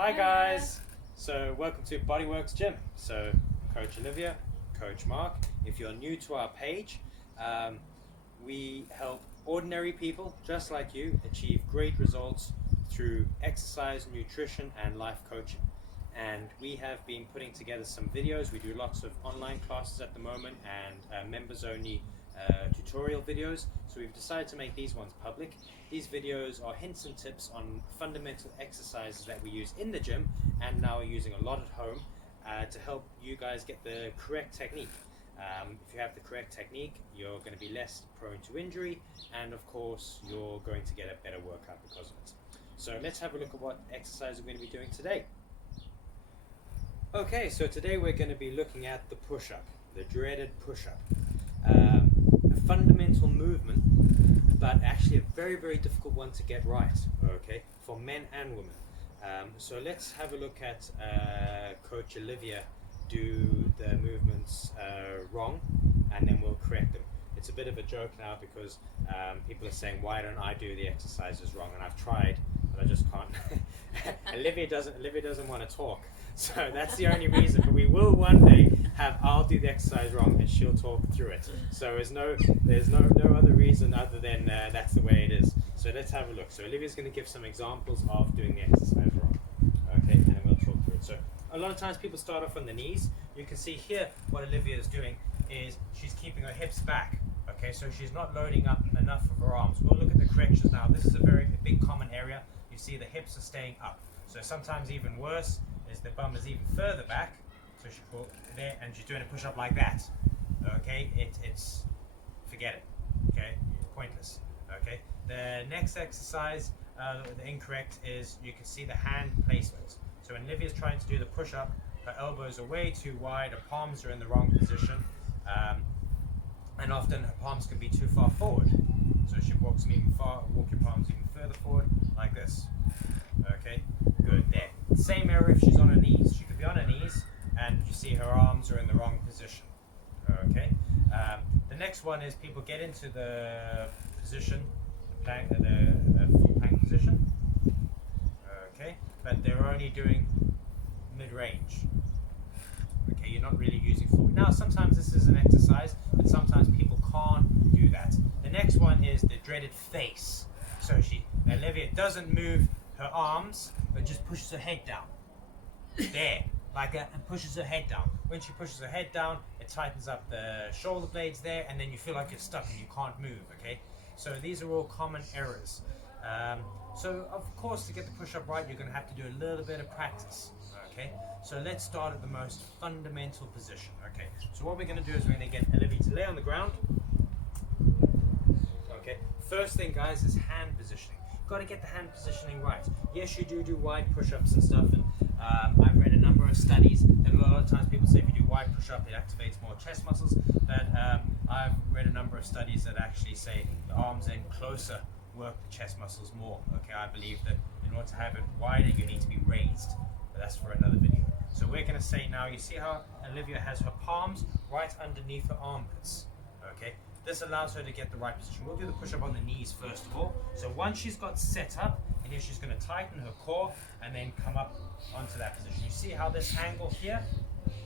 Hi guys! So welcome to Bodyworks Gym. So Coach Olivia, Coach Mark. If you're new to our page, we help ordinary people just like you achieve great results through exercise, nutrition and life coaching. And we have been putting together some videos. We do lots of online classes at the moment and members only tutorial videos. So we've decided to make these ones public. These videos are hints and tips on fundamental exercises that we use in the gym and now are using a lot at home to help you guys get the correct technique. If you have the correct technique, you're going to be less prone to injury, and of course you're going to get a better workout because of it. So let's have a look at what exercise we're going to be doing today. Okay, so today we're going to be looking at the push-up, the dreaded push-up. A fundamental movement, but actually a very, very difficult one to get right, okay, for men and women. So let's have a look at Coach Olivia do the movements wrong, and then we'll correct them. It's a bit of a joke now because people are saying, why don't I do the exercises wrong? And I've tried, but I just can't. Olivia doesn't want to talk. So that's the only reason, but we will one day have I'll do the exercise wrong and she'll talk through it. So there's no other reason other than that's the way it is. So let's have a look. So Olivia's going to give some examples of doing the exercise wrong. Okay, and then we'll talk through it. So a lot of times people start off on the knees. You can see here what Olivia is doing is she's keeping her hips back. Okay, so she's not loading up enough of her arms. We'll look at the corrections now. This is a very big common area. You see the hips are staying up. So sometimes even worse is the bum is even further back. So she put there and she's doing a push-up like that. Okay, it's forget it. Okay, pointless. Okay, the next exercise, the incorrect is you can see the hand placement. So when Olivia's trying to do the push-up, her elbows are way too wide, her palms are in the wrong position, and often her palms can be too far forward. So she walk your palms even further forward, like this. Okay, good, there. Same error if she's on her knees. She could be on her knees, and you see her arms are in the wrong position. Okay, the next one is people get into the position, the full plank position. Okay, but they're only doing mid-range. Okay, you're not really using full. Now, sometimes this is an exercise, but sometimes people can't do that. The next one is the dreaded face. So Olivia doesn't move her arms, but just pushes her head down. There, like that, and pushes her head down. When she pushes her head down, it tightens up the shoulder blades there, and then you feel like you're stuck and you can't move, okay? So these are all common errors. So of course, to get the push-up right, you're going to have to do a little bit of practice, okay? So let's start at the most fundamental position, okay? So what we're going to do is we're going to get Olivia to lay on the ground. Okay, first thing, guys, is hand positioning. You've got to get the hand positioning right. Yes, you do wide push-ups and stuff, and I've read a number of studies that a lot of times people say if you do wide push-up, it activates more chest muscles, but I've read a number of studies that actually say the arms in closer work the chest muscles more. Okay, I believe that in order to have it wider, you need to be raised, but that's for another video. So we're going to say now, you see how Olivia has her palms right underneath her armpits, okay? This allows her to get the right position. We'll do the push-up on the knees first of all. So once she's got set up, and here she's going to tighten her core and then come up onto that position. You see how this angle here,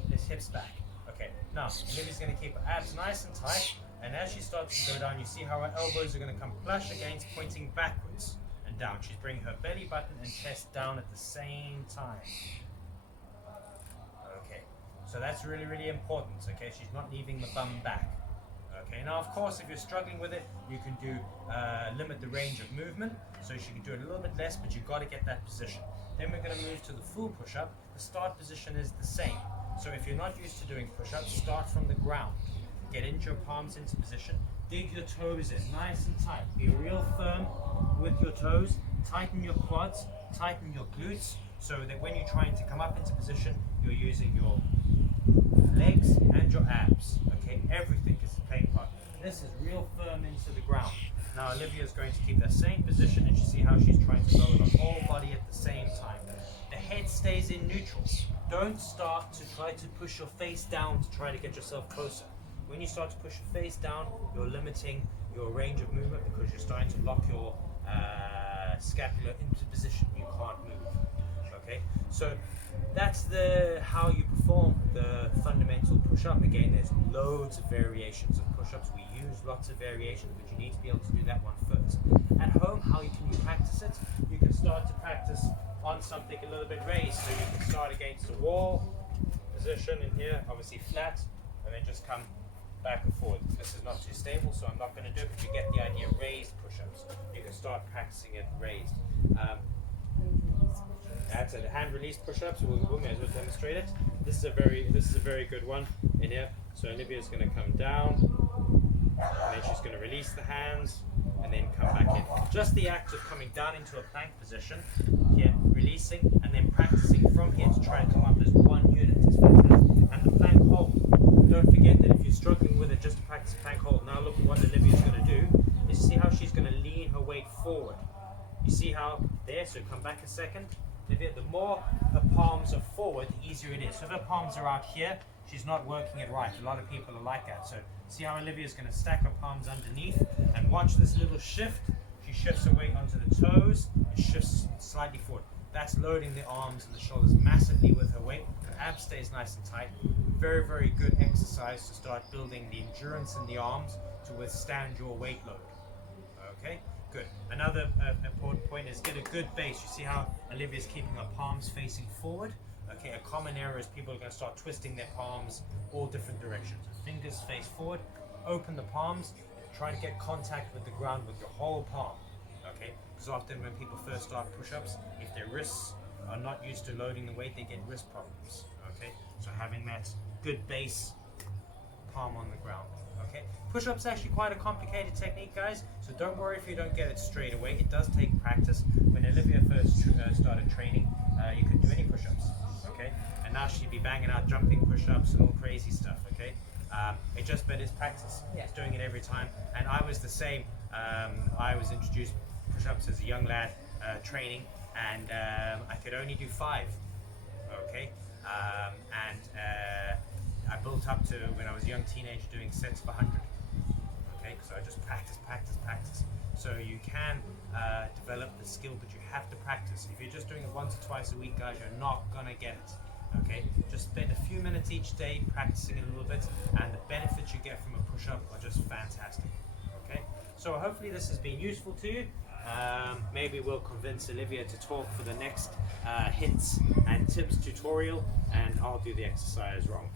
this hips back. Okay, now Olivia's going to keep her abs nice and tight, and as she starts to go down, you see how her elbows are going to come flush against, pointing backwards and down. She's bringing her belly button and chest down at the same time. Okay, so that's really, really important. Okay, she's not leaving the bum back. Okay, now of course if you're struggling with it, you can do limit the range of movement, so she can do it a little bit less, but you've got to get that position. Then we're going to move to the full push-up. The start position is the same. So if you're not used to doing push-ups, start from the ground. Get into your palms into position, dig your toes in nice and tight. Be real firm with your toes, tighten your quads, tighten your glutes, so that when you're trying to come up into position, you're using your legs and your abs. Okay, everything is playing part. This is real firm into the ground. Now Olivia is going to keep that same position, and you see how she's trying to lower the whole body at the same time. The head stays in neutral. Don't start to try to push your face down to try to get yourself closer. When you start to push your face down, you're limiting your range of movement because you're starting to lock your scapula into position. You can't move. Okay, so that's how you perform the fundamental push-up. Again, there's loads of variations of push-ups. We use lots of variations, but you need to be able to do that one first. At home, how can you practice it? You can start to practice on something a little bit raised. So you can start against the wall, position in here, obviously flat, and then just come back and forward. This is not too stable, so I'm not going to do it, but you get the idea. Raised push-ups. You can start practicing it raised. That's it. Hand released push-ups. We may as well demonstrate it. This is a very good one in here. So Olivia's going to come down, and then she's going to release the hands, and then come back in. Just the act of coming down into a plank position here, releasing, and then practicing from here to try and come up as one unit is fantastic. And the plank hold. Don't forget that if you're struggling with it, just to practice plank hold. Now look at what Olivia's going to do. Is see how she's going to lean her weight forward. You see how there? So come back a second. The more her palms are forward, the easier it is. So if her palms are out here, she's not working it right. A lot of people are like that. So see how Olivia's going to stack her palms underneath, and watch this little shift. She shifts her weight onto the toes and shifts slightly forward. That's loading the arms and the shoulders massively with her weight. Her abs stays nice and tight. Very, very good exercise to start building the endurance in the arms to withstand your weight load. Okay? Good. Another important point is get a good base. You see how Olivia's keeping her palms facing forward? Okay, a common error is people are going to start twisting their palms all different directions. Fingers face forward, open the palms, try to get contact with the ground with your whole palm. Okay, because often when people first start push-ups, if their wrists are not used to loading the weight, they get wrist problems. Okay, so having that good base, palm on the ground. Okay, push-ups actually quite a complicated technique, guys, so don't worry if you don't get it straight away. It does take practice. When Olivia first started training, you could do any push-ups, okay, and now she'd be banging out jumping push-ups and all crazy stuff. Okay, but it's practice. It's doing it every time, and I was the same. I was introduced push-ups as a young lad training, and I could only do 5. Okay, I built up to, when I was a young teenager, doing sets of 100. Okay, so I just practice. So you can develop the skill, but you have to practice. If you're just doing it once or twice a week, guys, you're not gonna get it. Okay, just spend a few minutes each day practicing it a little bit, and the benefits you get from a push-up are just fantastic. Okay, so hopefully this has been useful to you. Maybe we'll convince Olivia to talk for the next hints and tips tutorial, and I'll do the exercise wrong.